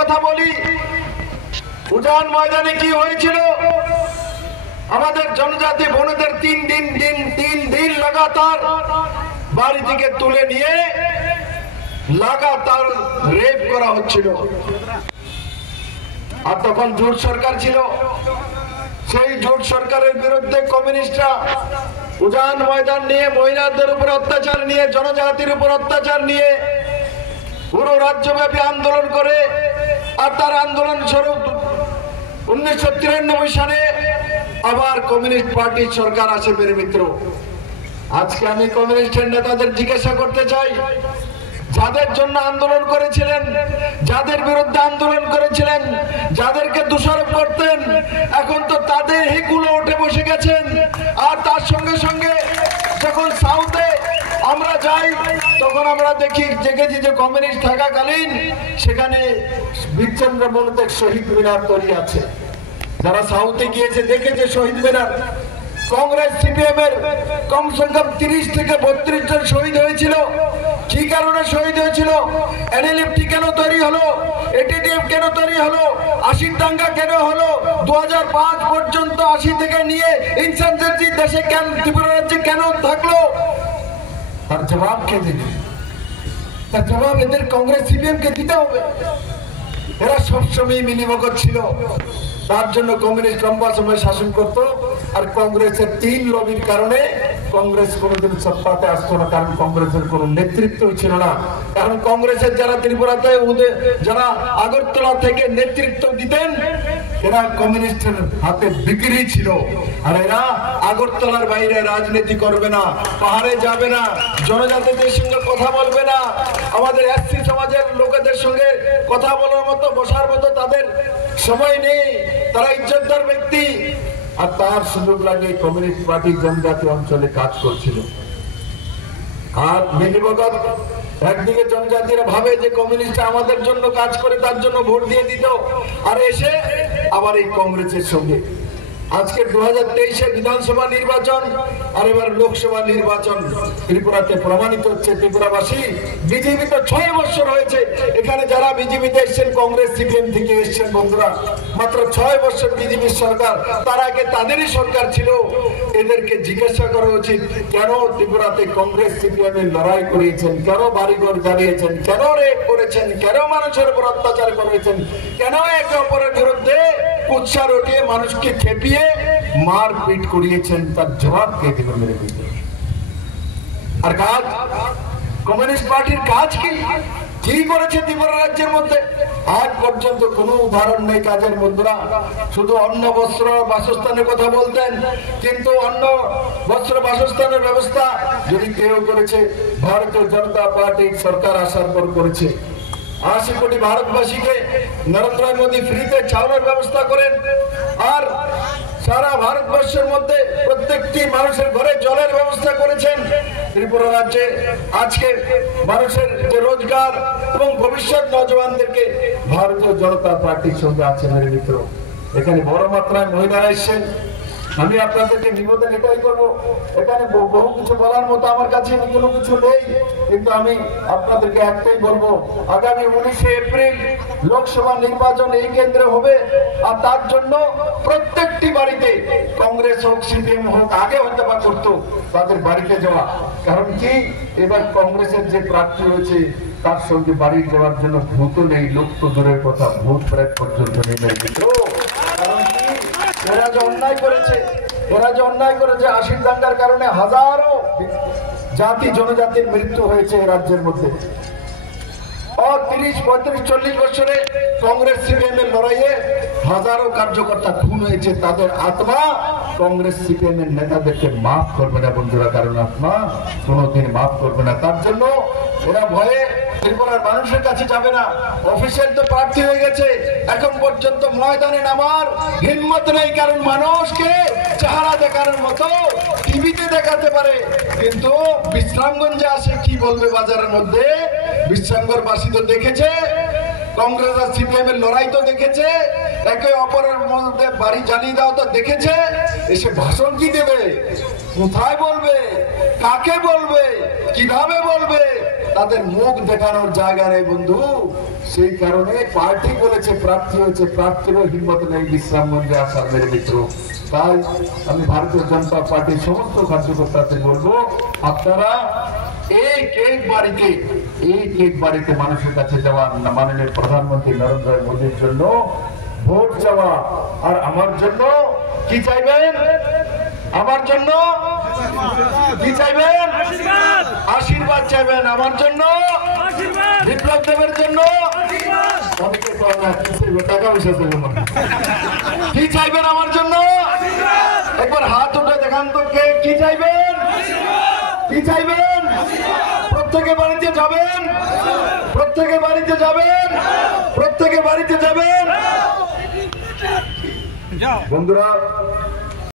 কথা বলি, উজান ময়দানে কি হয়েছিল? আমাদের জনজাতি বোনদের তিন দিন লাগাতার বাড়ি থেকে তুলে নিয়ে লাগাতার রেপ করা হচ্ছিল। আর তখন জোট সরকার ছিল, সেই জোট সরকারের বিরুদ্ধে কমিউনিস্টরা উজান ময়দান নিয়ে, মহিলাদের উপর অত্যাচার নিয়ে, জনজাতির উপর অত্যাচার নিয়ে পুরো রাজ্যব্যাপী আন্দোলন করে। আর তার আন্দোলন স্বরূপ 1993 সালে আবার কমিউনিস্ট পার্টির সরকার আসে। মেরে মিত্র, আজকে আমি কমিউনিস্টের নেতাদের জিজ্ঞাসা করতে চাই, যাদের জন্য আন্দোলন করেছিলেন, যাদের বিরুদ্ধে আন্দোলন করেছিলেন, যাদেরকে দোষারোপ করতেন, এখন তো তাদের হিকুলো উঠে বসে গেছেন। আর তার সঙ্গে সঙ্গে যখন সাউথে আমরা যাই তখন আমরা দেখেছি যে কমিউনিস্ট থাকাকালীন সেখানে বীরচন্দ্র মনোতের শহীদ মিনার তৈরি আছে। যারা সাউথে গিয়েছে দেখেছে শহীদ মিনার। কংগ্রেস সিপিএম এর কমসে কম 30 থেকে 32 জন শহীদ হয়েছিল। কি কারণে শহীদ হয়েছিল? এনএলএফটি কেন তৈরি হলো? এটিডিএফ কেন তৈরি হলো? 80 দাঙ্গা কেন হলো? 2005 পর্যন্ত 80 থেকে নিয়ে ইনসার্জেন্সি দেশে কেন, ত্রিপুরা রাজ্যে কেন থাকলো? তার জবাব কে দেবে? তার জবাব এদের কংগ্রেস সিপিএম কে দিতে হবে। এরা সবসময় মিলিভগত ছিল, তার জন্য কমিউনিস্ট লম্বা সময় শাসন করত। আর কংগ্রেসের 3 লবির কারণে কংগ্রেস কোনোদিন সত্তাতে আসতো না, কারণ কংগ্রেসের কোনো নেতৃত্ব ছিল না। কারণ কংগ্রেসের যারা ত্রিপুরাতে, যারা আগরতলা থেকে নেতৃত্ব দিতেন, এরা কমিউনিস্টের হাতে বিক্রি ছিল। আর এরা আগরতলার বাইরে রাজনীতি করবে না, পাহাড়ে যাবে না, জনজাতিদের সঙ্গে কথা বলবে না, আমাদের এসসি সমাজের লোকেদের সঙ্গে কথা বলার মতো, বসার মতো তাদের সময় নেই। তারা ইজ্জতদার ব্যক্তি। আর তার সুযোগ লাগে কমিউনিস্ট পার্টি জনজাতি অঞ্চলে কাজ করছিল। আর মিলিভগত একদিকে জনজাতিরা ভাবে যে কমিউনিস্ট আমাদের জন্য কাজ করে, তার জন্য ভোট দিয়ে দিত। আর এসে আবার এই কংগ্রেসের সঙ্গে আজকে 2023-এ বিধানসভা নির্বাচন আর এবার লোকসভা নির্বাচন ত্রিপুরাতে প্রমাণিত হচ্ছে। ত্রিপুরাবাসী বিজেপি তো 6 বছর হয়েছে, এখানে যারা বিজেপিতে এসছেন কংগ্রেস সিপিএম থেকে এসছেন বন্ধুরা, মাত্র 6 বছর বিজেপির সরকার। তার আগে তাদেরই সরকার ছিল। এদেরকে জিজ্ঞাসা করা উচিত, কেন ত্রিপুরাতে কংগ্রেস সিপিএম এর লড়াই করিয়েছেন, কেন বাড়িঘর জ্বালিয়েছেন, কেন রেপ করেছেন, কেন মানুষের উপর অত্যাচার করেছেন, কেন একে অপরের বিরুদ্ধে উৎসাহ উঠিয়ে মানুষকে খেপিয়ে মারপিট করিয়েছেন? তার জবাব কে দেবে মেরে ভিতরে? আর কাজ, কমিউনিস্ট পার্টির কাজ কি করেছে ত্রিপুরা রাজ্যের মধ্যে? আজ পর্যন্ত কোনো উদাহরণ নেই কাজের। বন্ধুরা, শুধু অন্ন বস্ত্র বাসস্থানের কথা বলতেন, কিন্তু অন্ন বস্ত্র বাসস্থানের ব্যবস্থা যদি কেউ করেছে, ভারতীয় জনতা পার্টি সরকার আসার পর করেছে। 80 কোটি ভারতবাসীকে নরেন্দ্র মোদী ফ্রিতে চাউলের ব্যবস্থা করেন। আর সারা ভারতবর্ষের মধ্যে প্রত্যেকটি মানুষের ঘরে জলের ব্যবস্থা করেছেন। ত্রিপুরা রাজ্যে আজকে মানুষের যে রোজগার এবং ভবিষ্যৎ নজওয়ানদেরকে ভারতীয় জনতা পার্টির সঙ্গে আছে। মেরে মিত্র, এখানে বড় মাত্রায় মহিলারা এসছেন। আমি আপনাদেরকে নিবেদন এটাই করবো, এখানে বহু কিছু বলার মতো আমার কাছে কোনো কিছু নেই, কিন্তু আমি আপনাদেরকে একটাই বলবো, আগামী 19শে এপ্রিল লোকসভা নির্বাচন এই কেন্দ্রে হবে। আর তার জন্য প্রত্যেকটি বাড়িতে, কংগ্রেস হোক সিপিএম হোক, আগে হতে বা করতো, তাদের বাড়িতে যাওয়া। কারণ কি, এবার কংগ্রেসের যে প্রার্থী হয়েছে তার সঙ্গে বাড়ি যাওয়ার জন্য ভূত নেই, লোক তো দূরের কথা, ভূত প্রেত পর্যন্ত নেই। এরা যে অন্যায় করেছে, 80 দাঙ্গার কারণে হাজারো জাতি জনজাতির মৃত্যু হয়েছে এই রাজ্যের মধ্যে। 30, 35, 40 বছরে কংগ্রেস সিপিএম এর লড়াইয়ে হাজারো কার্যকর্তা খুন হয়েছে। তাদের আত্মা কংগ্রেস সিপিএম এর নেতাদেরকে মাফ করবে না বন্ধুরা, কারণ আত্মা কোনোদিন মাফ করবে না। তার জন্য এরা ভয়ে ত্রিপুরার মানুষের কাছে যাবে না। অফিসিয়াল তো প্রার্থী হয়ে গেছে, এখন পর্যন্ত ময়দানে নামার হিম্মত নেই, কারণ মানুষকে চেহারা দেখানোর মতো টিভিতে দেখাতে পারে, কিন্তু বিশ্রামগঞ্জে আসে কি বলবে বাজারের মধ্যে? বিশ্রামগড়বাসী তো দেখেছে, কংগ্রেস আর সিপিএম এর লড়াই তো দেখেছে, একে অপরের মধ্যে বাড়ি জ্বালিয়ে দাও তো দেখেছে। এসে ভাষণ কি দেবে? কোথায় বলবে? কাকে বলবে? কিভাবে বলবে? তাদের মুখ দেখানোর জায়গা নেই বন্ধু। সেই কারণে পার্টি বলেছে প্রার্থী হয়েছে, প্রার্থীরও হিম্মত নেই বিশ্রামগঞ্জে আসার মেরে মিত্র। তাই আমি ভারতীয় জনতা পার্টির সমস্ত কার্যকর্তাদের বলবো, আপনারা এই কেক বাড়িতে মানুষের কাছে যাওয়া, মাননীয় প্রধানমন্ত্রী নরেন্দ্র মোদীর জন্য ভোট চাওয়া, আর আমার জন্য কি চাইবেন? আমার জন্য কি চাইবেন? আশীর্বাদ চাইবেন। আমার জন্য বিপ্লব দেবের জন্য অনেকে টাকা পয়সা চাইবেন, কি চাইবেন আমার জন্য? একবার হাত উঠে দেখান তো, কে কি চাইবেন? কি চাইবেন? প্রত্যেকে বাড়িতে যাবেন, প্রত্যেকে বাড়িতে যাবেন, প্রত্যেকে বাড়িতে যাবেন। বন্ধুরা,